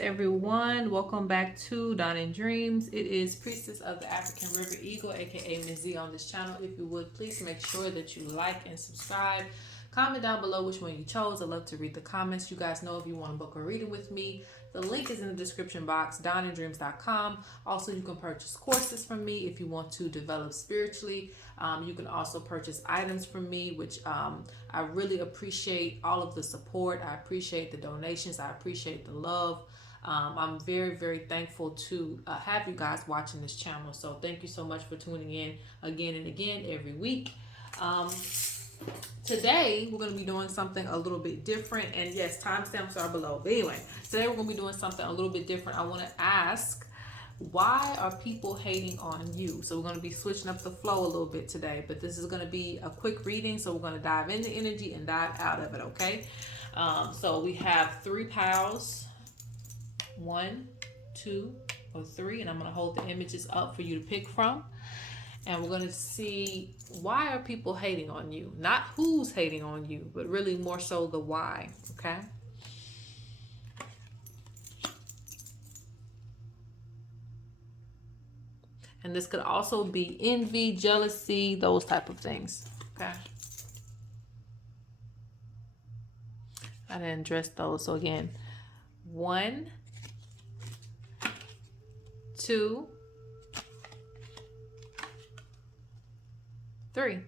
everyone. Welcome back to Donning Dreams. It is Priestess of the African River Eagle, aka Ms.Z on this channel. If you would, please make sure that you like and subscribe. Comment down below which one you chose. I love to read the comments. You guys know if you want to book a reading with me, the link is in the description box, donningdreams.com. Also, you can purchase courses from me if you want to develop spiritually. You can also purchase items from me, which I really appreciate all of the support. I appreciate the donations. I appreciate the love. I'm very, very thankful to have you guys watching this channel. So thank you so much for tuning in again and again every week. Today we're going to be doing something a little bit different, and yes, timestamps are below. But anyway, today we're going to be doing something a little bit different. I want to ask, why are people hating on you? So we're going to be switching up the flow a little bit today, but this is going to be a quick reading, so we're going to dive into energy and dive out of it. Okay, so we have 3 piles, 1, 2, or 3, and I'm going to hold the images up for you to pick from. And we're going to see, why are people hating on you? Not who's hating on you, but really more so the why, okay? And this could also be envy, jealousy, those type of things, okay? I didn't address those. So again, 1, 2, 3.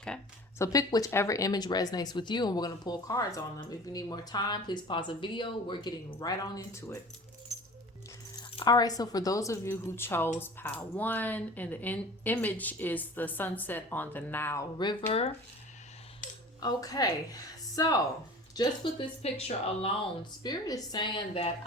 Okay, so pick whichever image resonates with you, and we're going to pull cards on them. If you need more time, please pause the video. We're getting right on into it. All right, so for those of you who chose pile 1, and the image is the sunset on the Nile River. Okay, so just with this picture alone, Spirit is saying that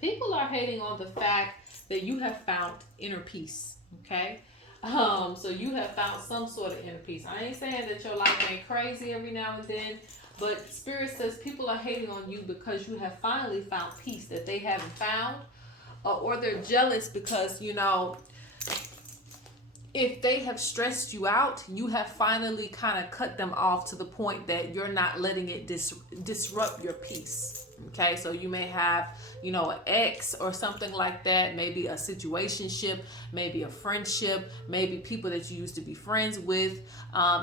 people are hating on the fact that you have found inner peace, okay? So you have found some sort of inner peace. I ain't saying that your life ain't crazy every now and then, but Spirit says people are hating on you because you have finally found peace that they haven't found, or they're jealous because, you know, if they have stressed you out, you have finally kind of cut them off to the point that you're not letting it disrupt your peace. Okay, so you may have, you know, an ex or something like that, maybe a situationship, maybe a friendship, maybe people that you used to be friends with.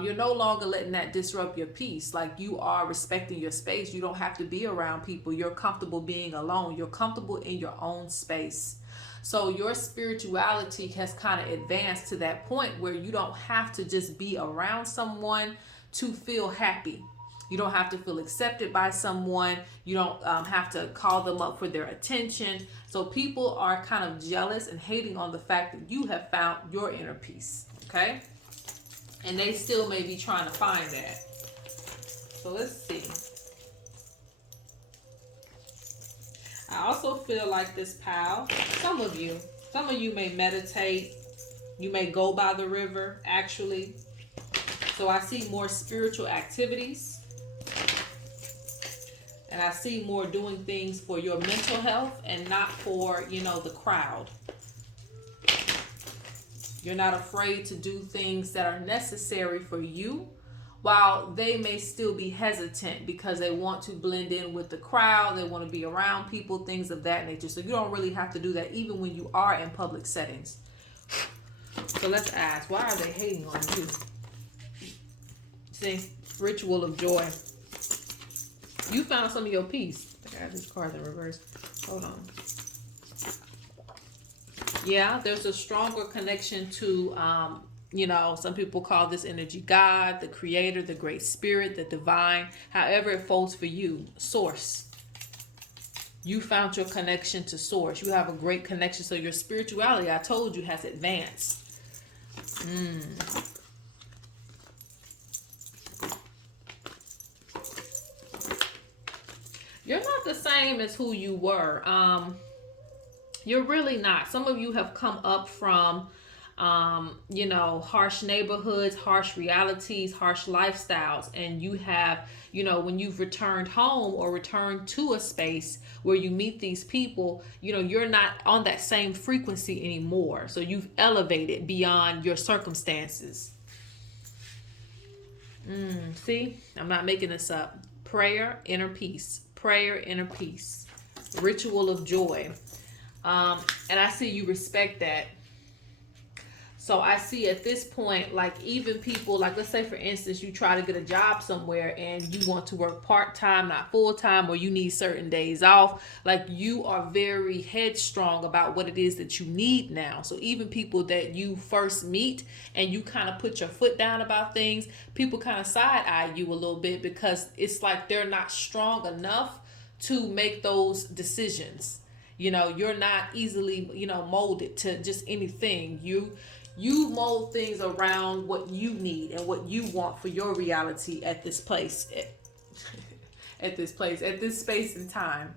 You're no longer letting that disrupt your peace. Like, you are respecting your space. You don't have to be around people. You're comfortable being alone. You're comfortable in your own space. So your spirituality has kind of advanced to that point where you don't have to just be around someone to feel happy. You don't have to feel accepted by someone. You don't have to call them up for their attention. So people are kind of jealous and hating on the fact that you have found your inner peace, okay? And they still may be trying to find that. So let's see. I also feel like this pile, some of you may meditate. You may go by the river, actually. So I see more spiritual activities. And I see more doing things for your mental health and not for, you know, the crowd. You're not afraid to do things that are necessary for you, while they may still be hesitant because they want to blend in with the crowd. They want to be around people, things of that nature. So you don't really have to do that even when you are in public settings. So let's ask, why are they hating on you? See, ritual of joy. You found some of your peace. I got these cards in reverse. Hold on. Yeah, there's a stronger connection to, you know, some people call this energy God, the creator, the great spirit, the divine, however it folds for you, source. You found your connection to source. You have a great connection. So your spirituality, I told you, has advanced. You're not the same as who you were. You're really not. Some of you have come up from, you know, harsh neighborhoods, harsh realities, harsh lifestyles. And you have, you know, when you've returned home or returned to a space where you meet these people, you know, you're not on that same frequency anymore. So you've elevated beyond your circumstances. See, I'm not making this up. Prayer, inner peace. prayer, inner peace, ritual of joy. And I see you respect that. So I see at this point, like even people, like let's say for instance, you try to get a job somewhere and you want to work part-time, not full-time, or you need certain days off. Like you are very headstrong about what it is that you need now. So even people that you first meet and you kind of put your foot down about things, people kind of side eye you a little bit because it's like they're not strong enough to make those decisions. You're not easily, molded to just anything. You mold things around what you need and what you want for your reality at this place, at this space and time.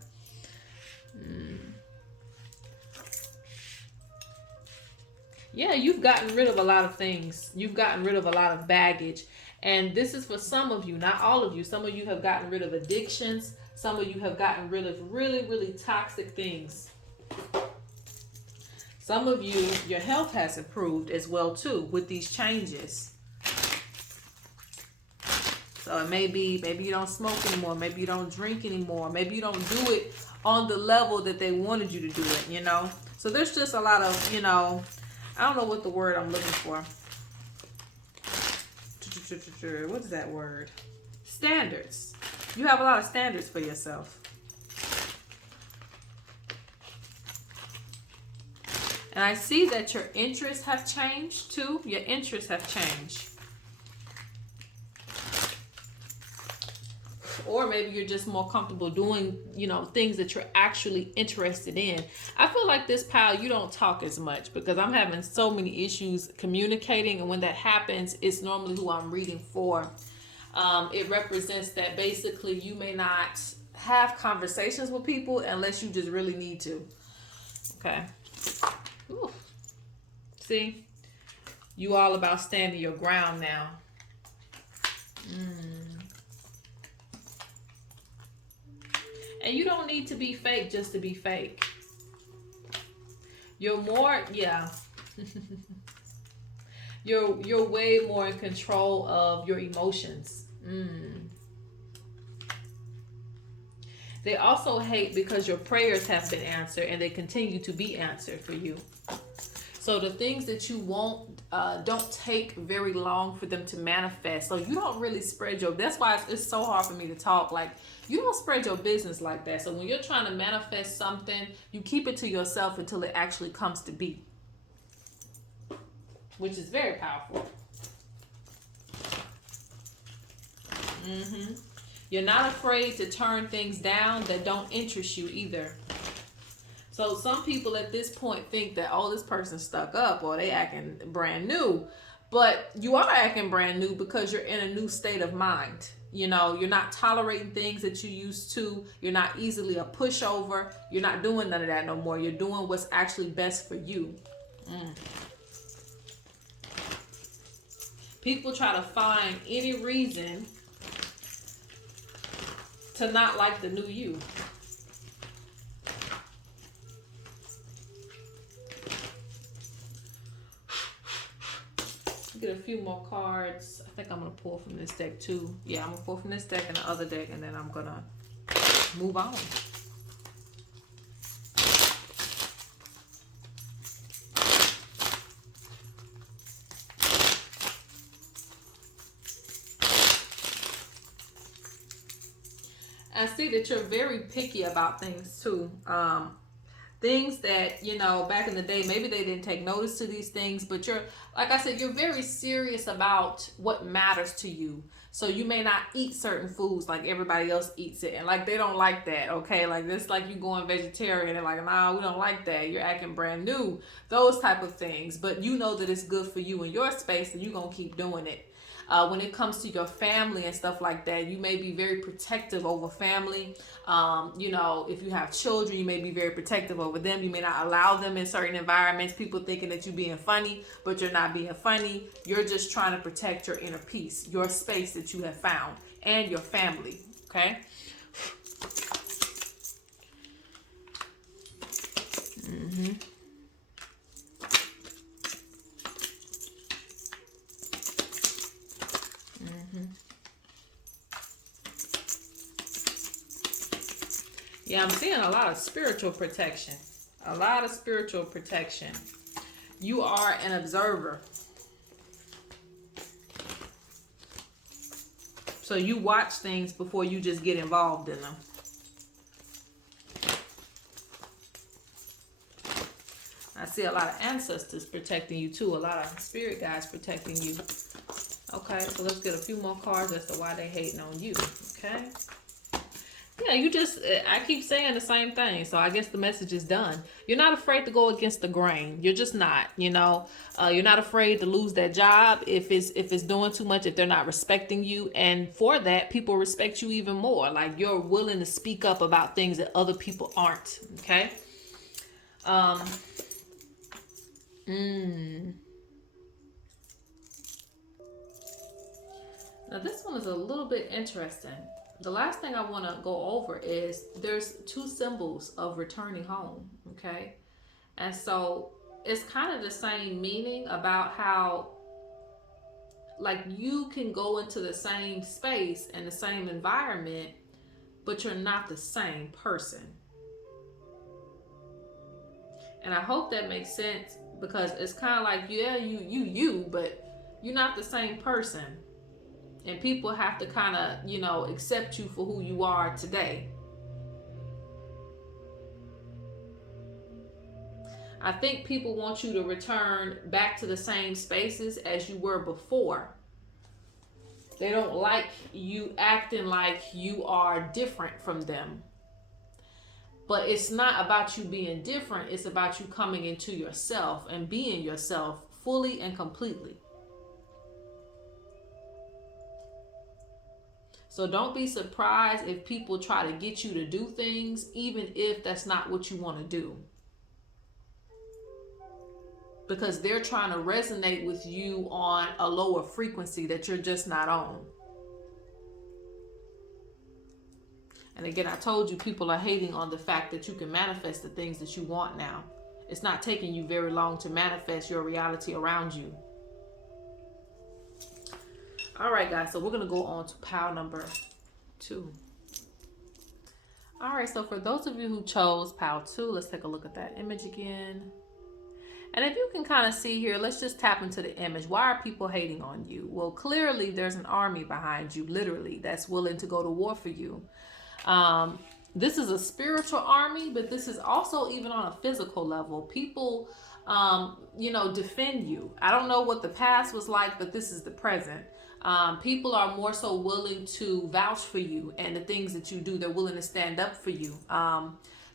Yeah, you've gotten rid of a lot of things. You've gotten rid of a lot of baggage. And this is for some of you, not all of you. Some of you have gotten rid of addictions. Some of you have gotten rid of really, really toxic things. Some of you, your health has improved as well too with these changes. So it may be, maybe you don't smoke anymore. Maybe you don't drink anymore. Maybe you don't do it on the level that they wanted you to do it, So there's just a lot of, I don't know what the word I'm looking for. What is that word? Standards. You have a lot of standards for yourself. And I see that your interests have changed too. Your interests have changed. Or maybe you're just more comfortable doing, things that you're actually interested in. I feel like this pile, you don't talk as much because I'm having so many issues communicating. And when that happens, it's normally who I'm reading for. It represents that basically you may not have conversations with people unless you just really need to. Okay. Ooh. See, you all about standing your ground now. And you don't need to be fake just to be fake. You're more, yeah. You're way more in control of your emotions. They also hate because your prayers have been answered and they continue to be answered for you. So the things that you want don't take very long for them to manifest. So you don't really spread that's why it's so hard for me to talk. Like you don't spread your business like that. So when you're trying to manifest something, you keep it to yourself until it actually comes to be. Which is very powerful. You're not afraid to turn things down that don't interest you either. So some people at this point think that, oh, this person's stuck up or they acting brand new. But you are acting brand new because you're in a new state of mind. You're not tolerating things that you used to. You're not easily a pushover. You're not doing none of that no more. You're doing what's actually best for you. People try to find any reason to not like the new you. Get a few more cards. I think I'm going to pull from this deck too. Yeah, I'm going to pull from this deck and the other deck, and then I'm going to move on. I see that you're very picky about things too. Things that, back in the day, maybe they didn't take notice to these things, but you're, like I said, you're very serious about what matters to you. So you may not eat certain foods like everybody else eats it. And like, they don't like that. Okay. Like this, like you going vegetarian and like, nah, we don't like that. You're acting brand new, those type of things. But you know that it's good for you in your space and you're going to keep doing it. When it comes to your family and stuff like that, you may be very protective over family. If you have children, you may be very protective over them. You may not allow them in certain environments. People thinking that you're being funny, but you're not being funny. You're just trying to protect your inner peace, your space that you have found, and your family. Okay? Yeah, I'm seeing a lot of spiritual protection. A lot of spiritual protection. You are an observer. So you watch things before you just get involved in them. I see a lot of ancestors protecting you too. A lot of spirit guides protecting you. Okay, so let's get a few more cards as to why they hating on you. Okay. Yeah, you just, I keep saying the same thing. So I guess the message is done. You're not afraid to go against the grain. You're just not, you know, you're not afraid to lose that job if it's doing too much, if they're not respecting you. And for that, people respect you even more. Like you're willing to speak up about things that other people aren't. Okay. Now this one is a little bit interesting. The last thing I want to go over is there's two symbols of returning home, okay? And so it's kind of the same meaning about how like you can go into the same space and the same environment, but you're not the same person. And I hope that makes sense because it's kind of like, yeah, you, but you're not the same person. And people have to kind of, you know, accept you for who you are today. I think people want you to return back to the same spaces as you were before. They don't like you acting like you are different from them. But it's not about you being different. It's about you coming into yourself and being yourself fully and completely. So don't be surprised if people try to get you to do things, even if that's not what you want to do. Because they're trying to resonate with you on a lower frequency that you're just not on. And again, I told you people are hating on the fact that you can manifest the things that you want now. It's not taking you very long to manifest your reality around you. All right, guys, so we're going to go on to pile number 2. All right, so for those of you who chose pile 2, let's take a look at that image again. And if you can kind of see here, let's just tap into the image. Why are people hating on you? Well, clearly there's an army behind you, literally, that's willing to go to war for you. This is a spiritual army, but this is also even on a physical level. People, you know, defend you. I don't know what the past was like, but this is the present. People are more so willing to vouch for you and the things that you do. They're willing to stand up for you.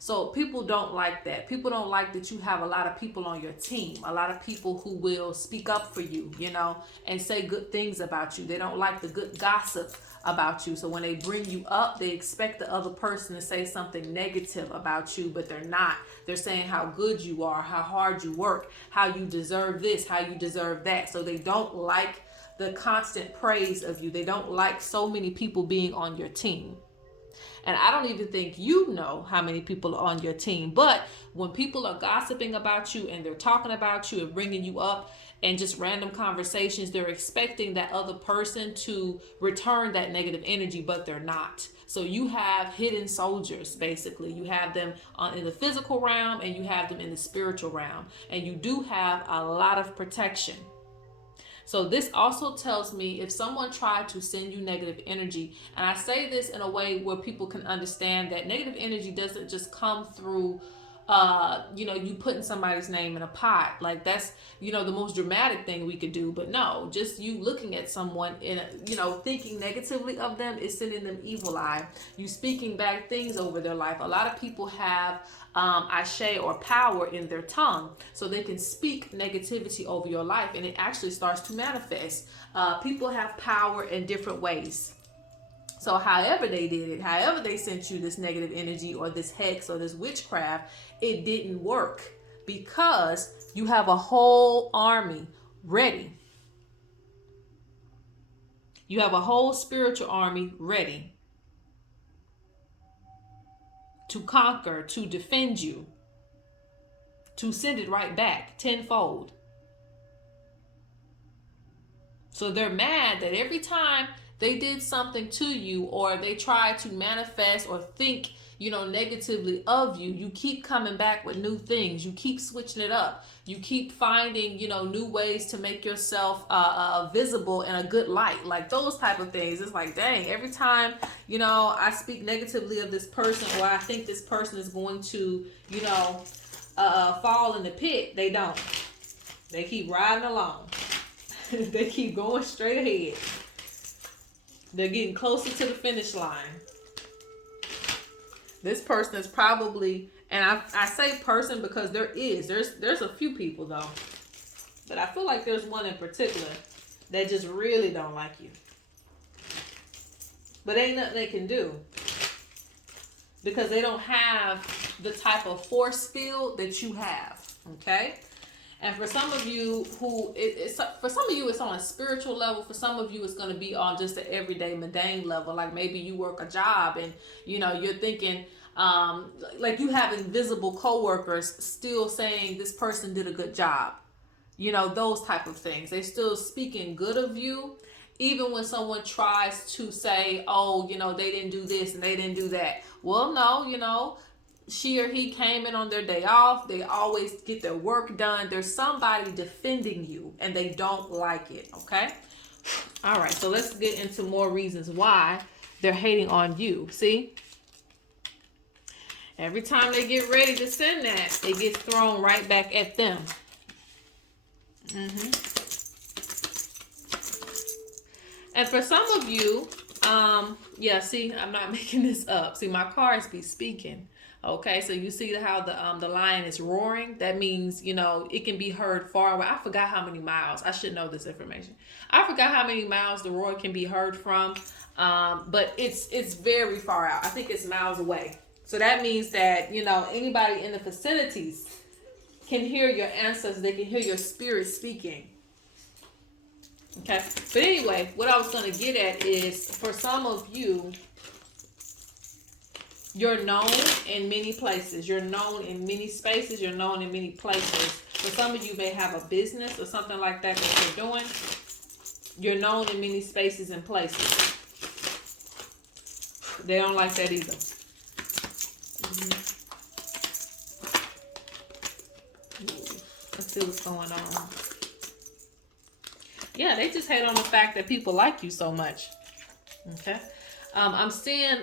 So people don't like that. People don't like that you have a lot of people on your team, a lot of people who will speak up for you, you know, and say good things about you. They don't like the good gossip about you. So when they bring you up, they expect the other person to say something negative about you, but they're not. They're saying how good you are, how hard you work, how you deserve this, how you deserve that. So they don't like the constant praise of you. They don't like so many people being on your team. And I don't even think you know how many people are on your team. But when people are gossiping about you and they're talking about you and bringing you up and just random conversations, they're expecting that other person to return that negative energy, but they're not. So you have hidden soldiers, basically. You have them in the physical realm and you have them in the spiritual realm. And you do have a lot of protection. So this also tells me if someone tried to send you negative energy, and I say this in a way where people can understand that negative energy doesn't just come through, you know, you putting somebody's name in a pot. Like that's, you know, the most dramatic thing we could do. But no, just you looking at someone in, you know, thinking negatively of them is sending them evil eye. You speaking bad things over their life. A lot of people have Ieisha or power in their tongue, so they can speak negativity over your life and it actually starts to manifest. People have power in different ways. So however they did it, however they sent you this negative energy or this hex or this witchcraft, it didn't work because you have a whole army ready. You have a whole spiritual army ready to conquer, to defend you, to send it right back tenfold. So they're mad that every time they did something to you or they tried to manifest or think negatively of you, you keep coming back with new things. You keep switching it up. You keep finding, new ways to make yourself visible in a good light. Like those type of things. It's like, dang, every time, I speak negatively of this person, or I think this person is going to, fall in the pit, they don't. They keep riding along. They keep going straight ahead. They're getting closer to the finish line. This person is probably, and I say person because there's a few people though, but I feel like there's one in particular that just really don't like you. But ain't nothing they can do because they don't have the type of force field that you have. Okay. And for some of you it's on a spiritual level. For some of you, it's going to be on just an everyday mundane level. Like maybe you work a job and, you're thinking, like you have invisible coworkers still saying this person did a good job. Those type of things. They still speaking good of you. Even when someone tries to say, oh, they didn't do this and they didn't do that. Well, no, she or he came in on their day off. They always get their work done. There's somebody defending you and they don't like it. Okay. All right. So let's get into more reasons why they're hating on you. See, every time they get ready to send that, it gets thrown right back at them. And for some of you, see, I'm not making this up. See, my cards be speaking. Okay, so you see how the lion is roaring? That means, it can be heard far away. I forgot how many miles. I should know this information. I forgot how many miles the roar can be heard from. But it's very far out. I think it's miles away. So that means that, anybody in the vicinities can hear your ancestors. They can hear your spirit speaking. Okay. But anyway, what I was going to get at is for some of you, you're known in many places. You're known in many spaces. You're known in many places. For some of you may have a business or something like that you're doing. You're known in many spaces and places. They don't like that either. Let's see what's going on. Yeah, they just hate on the fact that people like you so much. Okay. I'm seeing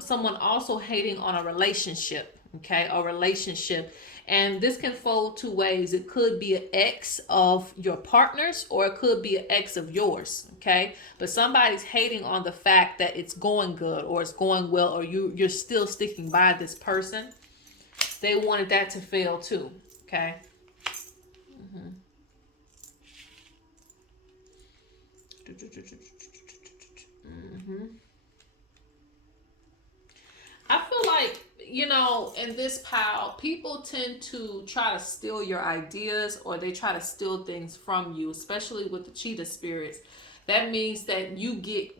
someone also hating on a relationship. Okay, a relationship. And this can fold two ways. It could be an ex of your partner's or it could be an ex of yours. Okay, but somebody's hating on the fact that it's going good or it's going well or you're still sticking by this person. They wanted that to fail too. Okay. I feel like, in this pile, people tend to try to steal your ideas or they try to steal things from you, especially with the cheetah spirits. That means that you get,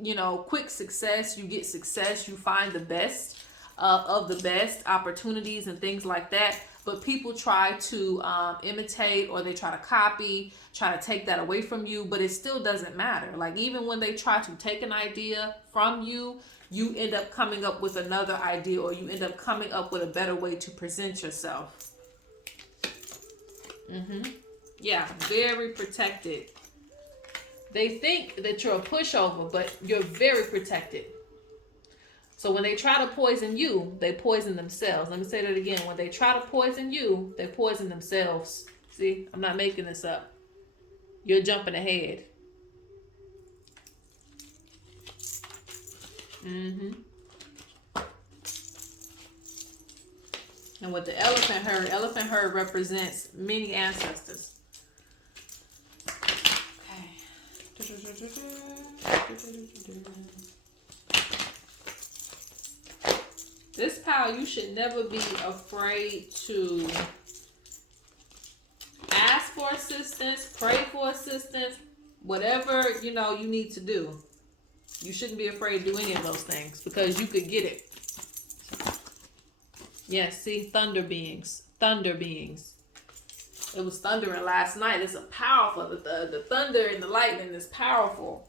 quick success, you get success, you find the best of the best opportunities and things like that. But people try to imitate or they try to copy, try to take that away from you, but it still doesn't matter. Like even when they try to take an idea from you, you end up coming up with another idea or you end up coming up with a better way to present yourself. Yeah, very protected. They think that you're a pushover, but you're very protected. So when they try to poison you, they poison themselves. Let me say that again. When they try to poison you, they poison themselves. See, I'm not making this up. You're jumping ahead. And with the elephant herd represents many ancestors. Okay. This pile, you should never be afraid to ask for assistance, pray for assistance, whatever, you need to do. You shouldn't be afraid to do any of those things because you could get it. Yes, see, thunder beings. It was thundering last night. It's a powerful, the thunder and the lightning is powerful.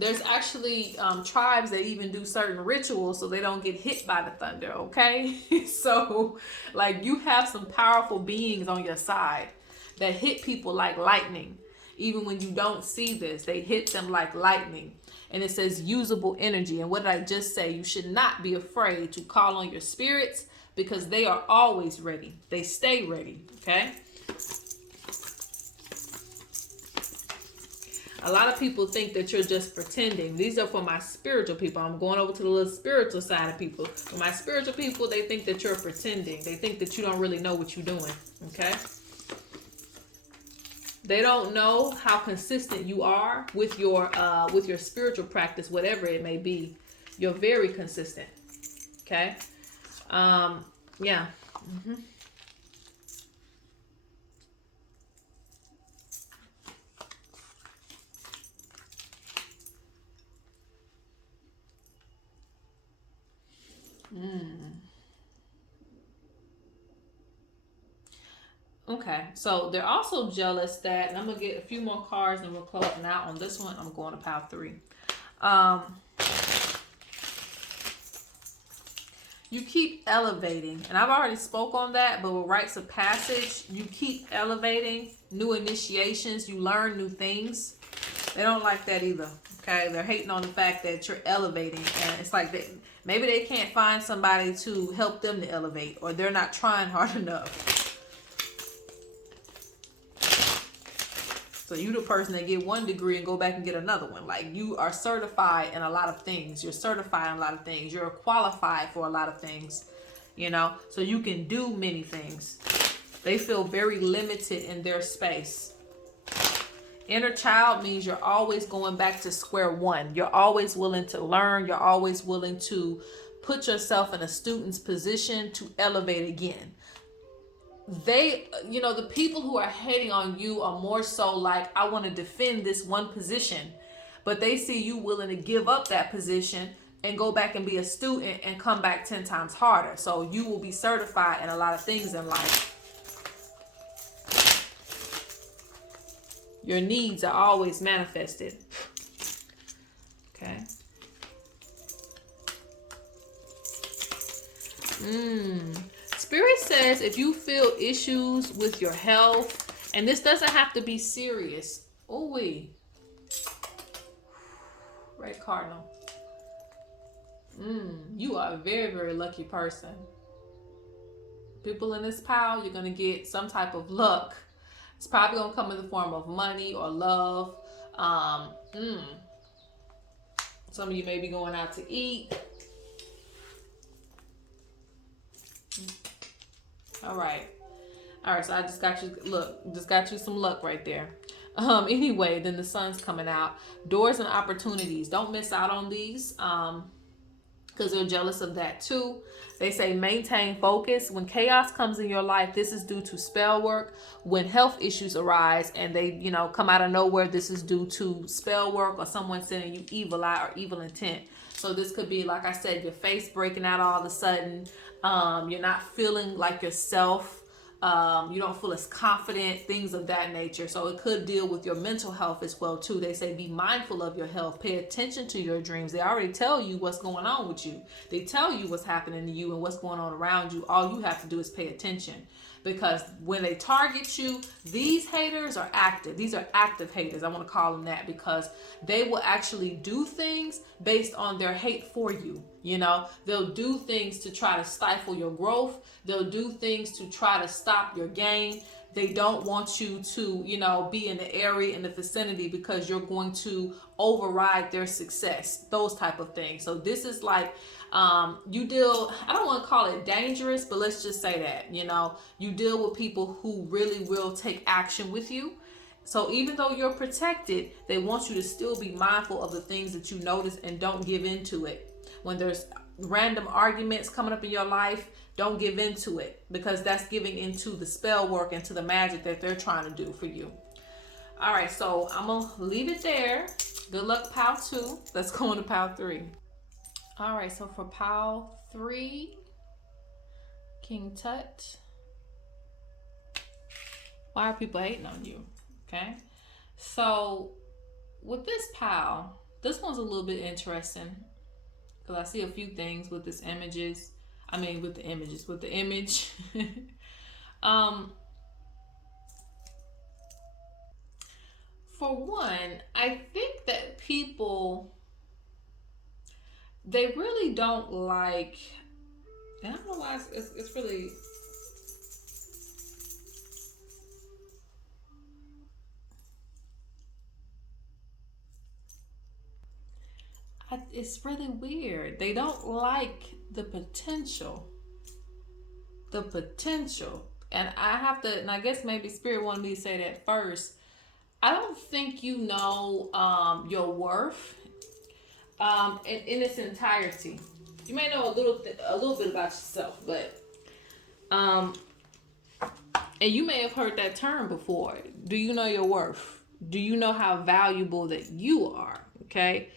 There's actually tribes that even do certain rituals so they don't get hit by the thunder, okay? So, like, you have some powerful beings on your side that hit people like lightning. Even when you don't see this, they hit them like lightning. And it says usable energy. And what did I just say? You should not be afraid to call on your spirits because they are always ready. They stay ready, okay? A lot of people think that you're just pretending. These are for my spiritual people. I'm going over to the little spiritual side of people. For my spiritual people, they think that you're pretending. They think that you don't really know what you're doing, okay? They don't know how consistent you are with your spiritual practice, whatever it may be. You're very consistent, okay? Yeah. Okay, so they're also jealous that, and I'm gonna get a few more cards and we're closing out on this one. I'm going to pile 3. You keep elevating, and I've already spoke on that, but with rites of passage, you keep elevating, new initiations, you learn new things. They don't like that either, okay? They're hating on the fact that you're elevating, and it's like maybe they can't find somebody to help them to elevate, or they're not trying hard enough. So you the person that get 1 degree and go back and get another one. Like, you are certified in a lot of things. You're certified in a lot of things. You're qualified for a lot of things, you know, so you can do many things. They feel very limited in their space. Inner child means you're always going back to square one. You're always willing to learn. You're always willing to put yourself in a student's position to elevate again. They, you know, the people who are hating on you are more so like, I want to defend this one position, but they see you willing to give up that position and go back and be a student and come back 10 times harder. So you will be certified in a lot of things in life. Your needs are always manifested. Okay. Spirit says if you feel issues with your health, and this doesn't have to be serious. Oh, wait. Red Cardinal. You are a very, very lucky person. People in this pile, you're going to get some type of luck. It's probably going to come in the form of money or love. Some of you may be going out to eat. All right, so I just got you some luck right there. Anyway, then the sun's coming out. Doors and opportunities. Don't miss out on these, because they're jealous of that too. They say maintain focus. When chaos comes in your life, this is due to spell work. When health issues arise and they, you know, come out of nowhere, this is due to spell work or someone sending you evil eye or evil intent. So this could be, like I said, your face breaking out all of a sudden. You're not feeling like yourself. You don't feel as confident, things of that nature. So it could deal with your mental health as well too. They say be mindful of your health, pay attention to your dreams. They already tell you what's going on with you. They tell you what's happening to you and what's going on around you. All you have to do is pay attention, because when they target you, these haters are active. These are active haters. I want to call them that, because they will actually do things based on their hate for you. You know, they'll do things to try to stifle your growth. They'll do things to try to stop your gain. They don't want you to, you know, be in the area, in the vicinity, because you're going to override their success, those type of things. So this is like, you deal, I don't want to call it dangerous, but let's just say that, you know, you deal with people who really will take action with you. So even though you're protected, they want you to still be mindful of the things that you notice and don't give into it. When there's random arguments coming up in your life, don't give into it, because that's giving into the spell work and to the magic that they're trying to do for you. All right, so I'm going to leave it there. Good luck, pile 2. Let's go on to pile 3. All right, so for pile 3, King Tut. Why are people hating on you? Okay, so with this pile, This one's a little bit interesting because I see a few things with this images. I mean, with the images, with the image. um, for one, I think that people, they really don't like, and I don't know why it's really, it's really weird. They don't like the potential. The potential. And I have to, and I guess maybe Spirit wanted me to say that first. I don't think you know your worth in its entirety. You may know a little bit about yourself, but um, and you may have heard that term before. Do you know your worth? Do you know how valuable that you are? Okay,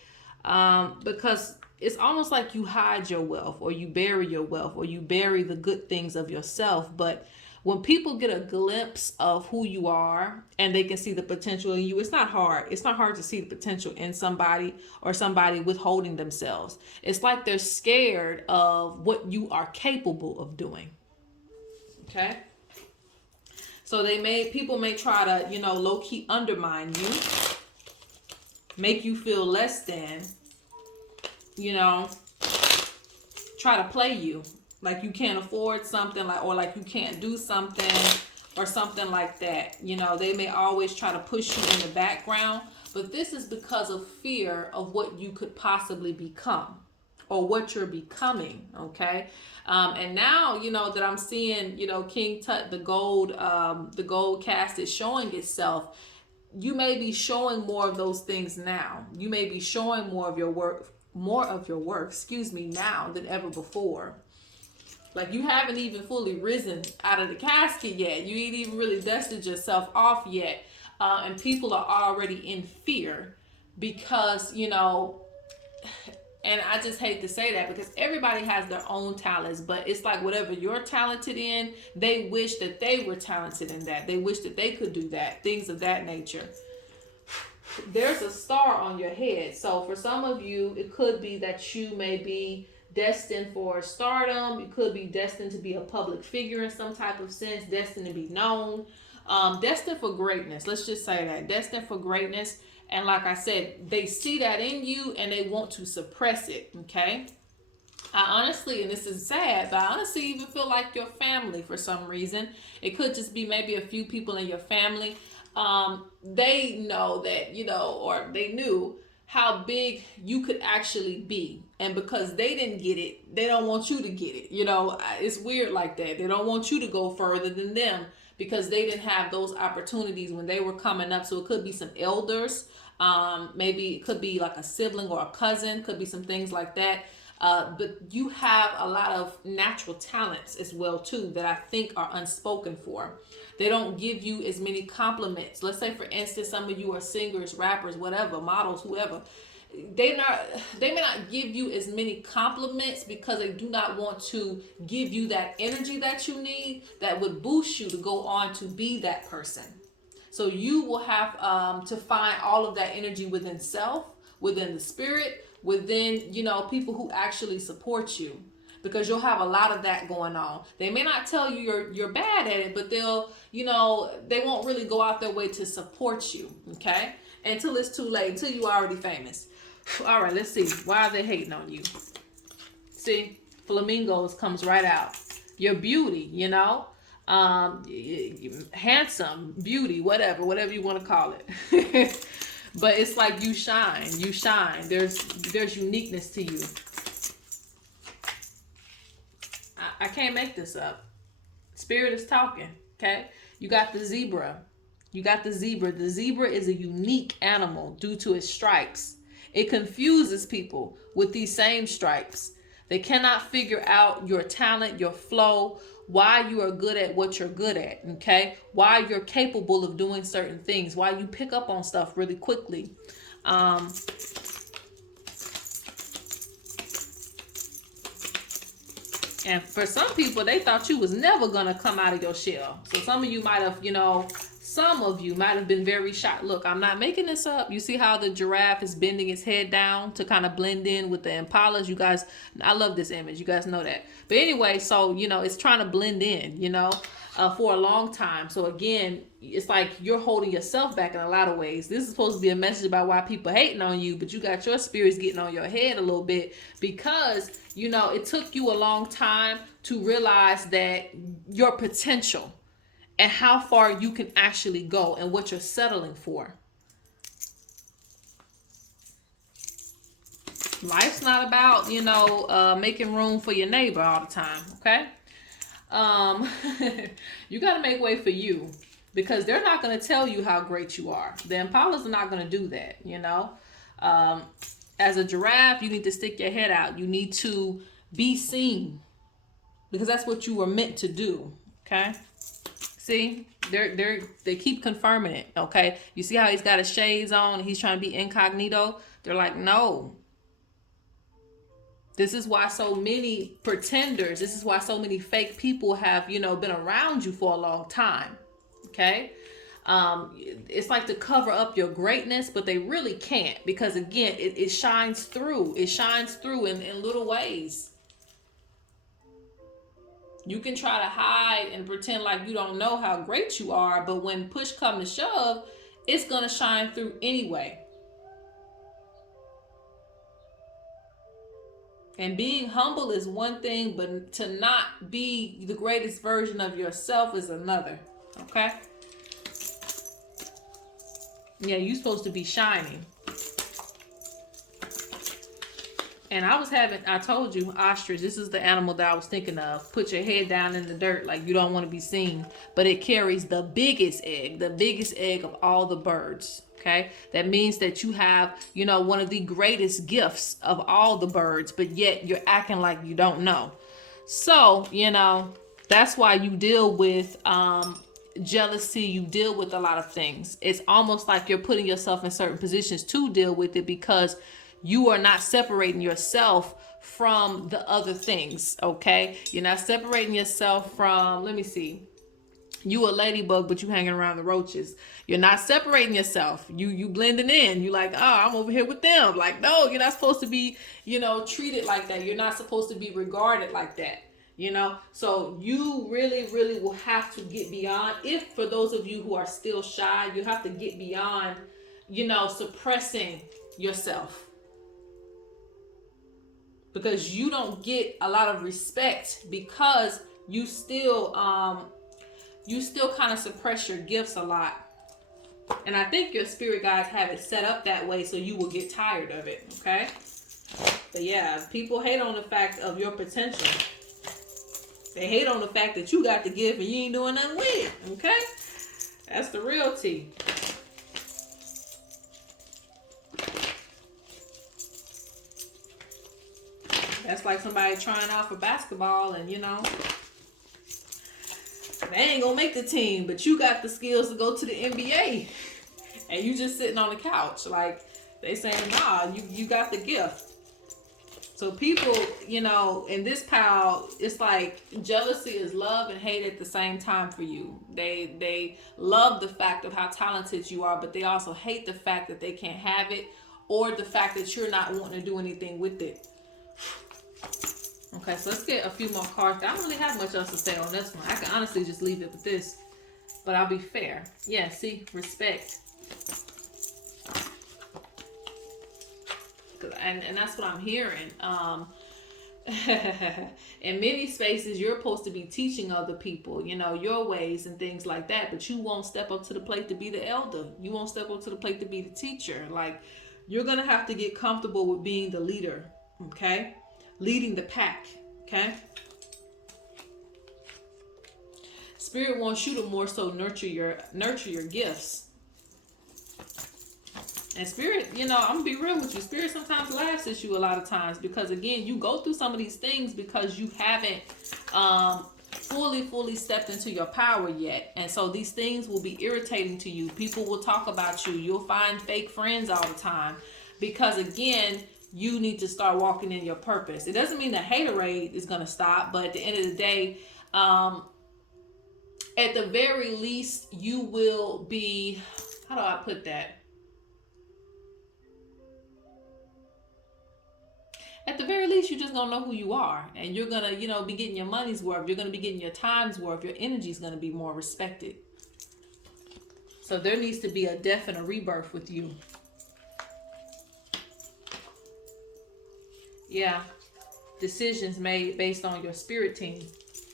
because it's almost like you hide your wealth, or you bury your wealth, or you bury the good things of yourself. But when people get a glimpse of who you are and they can see the potential in you, it's not hard. It's not hard to see the potential in somebody, or somebody withholding themselves. It's like they're scared of what you are capable of doing. Okay. So people may try to, low key undermine you, make you feel less than, try to play you like you can't afford something, or like you can't do something, or something like that. They may always try to push you in the background, but this is because of fear of what you could possibly become, or what you're becoming. Okay. And now, that I'm seeing, King Tut, the gold cast is showing itself. You may be showing more of those things now. You may be showing more of your work, now than ever before. Like, you haven't even fully risen out of the casket yet. You ain't even really dusted yourself off yet. And people are already in fear because, and I just hate to say that, because everybody has their own talents, but it's like whatever you're talented in, they wish that they were talented in that. They wish that they could do that, things of that nature. There's a star on your head. So for some of you, it could be that you may be destined for stardom. You could be destined to be a public figure in some type of sense, destined to be known, destined for greatness. Let's just say that, destined for greatness. And like I said, they see that in you and they want to suppress it. Okay. I honestly, and this is sad, but I honestly even feel like your family, for some reason, it could just be maybe a few people in your family. They know that, or they knew how big you could actually be. And because they didn't get it, they don't want you to get it. It's weird like that. They don't want you to go further than them because they didn't have those opportunities when they were coming up. So it could be some elders. Maybe it could be like a sibling or a cousin, could be some things like that. But you have a lot of natural talents as well too that I think are unspoken for. They don't give you as many compliments. Let's say, for instance, some of you are singers, rappers, whatever, models, whoever. They may not give you as many compliments because they do not want to give you that energy that you need that would boost you to go on to be that person. So you will have to find all of that energy within self, within the spirit, within, people who actually support you, because you'll have a lot of that going on. They may not tell you you're bad at it, but they'll, they won't really go out their way to support you. Okay. Until it's too late, until you're already famous. All right, let's see. Why are they hating on you? See, flamingos comes right out. Your beauty, handsome, beauty, whatever you want to call it. But it's like you shine. There's uniqueness to you. I can't make this up. Spirit is talking. Okay. You got the zebra. The zebra is a unique animal due to its stripes. It confuses people with these same stripes. They cannot figure out your talent, your flow, why you are good at what you're good at, okay? Why you're capable of doing certain things, why you pick up on stuff really quickly. And for some people, they thought you was never going to come out of your shell. So some of you might have, some of you might have been very shocked. Look, I'm not making this up. You see how the giraffe is bending its head down to kind of blend in with the impalas? You guys, I love this image. You guys know that. But anyway, so, you know, it's trying to blend in, you know, for a long time. So again, it's like you're holding yourself back in a lot of ways. This is supposed to be a message about why people hating on you, but you got your spirits getting on your head a little bit because, you know, it took you a long time to realize that your potential and how far you can actually go and what you're settling for. Life's not about, you know, making room for your neighbor all the time, okay? You got to make way for you because they're not going to tell you how great you are. The impalas are not going to do that, you know? As a giraffe, you need to stick your head out. You need to be seen because that's what you were meant to do, okay? See, they keep confirming it, okay? You see how he's got his shades on and he's trying to be incognito? They're like, no. This is why so many pretenders, this is why so many fake people have, you know, been around you for a long time, okay? It's like to cover up your greatness, but they really can't because, again, it shines through. It shines through in little ways. You can try to hide and pretend like you don't know how great you are, but when push comes to shove, it's going to shine through anyway. And being humble is one thing, but to not be the greatest version of yourself is another. Okay? Yeah, you're supposed to be shining. And I told you, ostrich, this is the animal that I was thinking of. Put your head down in the dirt like you don't want to be seen. But it carries the biggest egg of all the birds. Okay? That means that you have, you know, one of the greatest gifts of all the birds, but yet you're acting like you don't know. So, you know, that's why you deal with jealousy. You deal with a lot of things. It's almost like you're putting yourself in certain positions to deal with it because you are not separating yourself from the other things, okay? You're not separating yourself from, let me see. You a ladybug, but you hanging around the roaches. You're not separating yourself. You blending in. You like, oh, I'm over here with them. Like, no, you're not supposed to be, you know, treated like that. You're not supposed to be regarded like that, you know? So you really, really will have to get beyond. If for those of you who are still shy, you have to get beyond, you know, suppressing yourself. Because you don't get a lot of respect because you still kind of suppress your gifts a lot. And I think your spirit guides have it set up that way so you will get tired of it, okay? But yeah, people hate on the fact of your potential. They hate on the fact that you got the gift and you ain't doing nothing with it, okay? That's the real tea. That's like somebody trying out for basketball and, you know, they ain't gonna make the team, but you got the skills to go to the NBA and you just sitting on the couch. Like, they saying, nah, you got the gift. So people, you know, in this pile, it's like jealousy is love and hate at the same time for you. They love the fact of how talented you are, but they also hate the fact that they can't have it or the fact that you're not wanting to do anything with it. Okay, so let's get a few more cards. I don't really have much else to say on this one. I can honestly just leave it with this, but I'll be fair. Yeah, see, respect. And that's what I'm hearing. In many spaces, you're supposed to be teaching other people, you know, your ways and things like that, but you won't step up to the plate to be the elder. You won't step up to the plate to be the teacher. Like, you're going to have to get comfortable with being the leader, okay? Leading the pack, okay? Spirit wants you to more so nurture your gifts. And Spirit, you know, I'm gonna be real with you. Spirit sometimes laughs at you a lot of times because, again, you go through some of these things because you haven't fully stepped into your power yet. And so these things will be irritating to you. People will talk about you. You'll find fake friends all the time because, again, you need to start walking in your purpose. It doesn't mean the haterade is going to stop, but at the end of the day, At the very least, you will be, how do I put that? At the very least, you're just gonna know who you are, and you're gonna, be getting your money's worth. You're gonna be getting your time's worth. Your energy is gonna be more respected. So there needs to be a death and a rebirth with you. Yeah, decisions made based on your spirit team.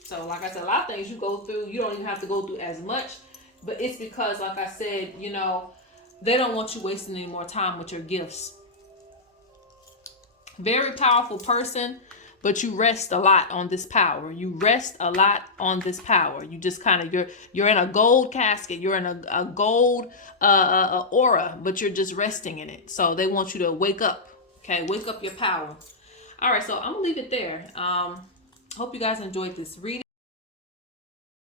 So like I said, a lot of things you go through, you don't even have to go through as much, but it's because, like I said, they don't want you wasting any more time with your gifts. Very powerful person, but you rest a lot on this power. You rest a lot on this power. You just kind of, you're in a gold casket. You're in a gold aura, but you're just resting in it. So they want you to wake up. Okay, wake up your power. All right, so I'm gonna leave it there. Hope you guys enjoyed this reading.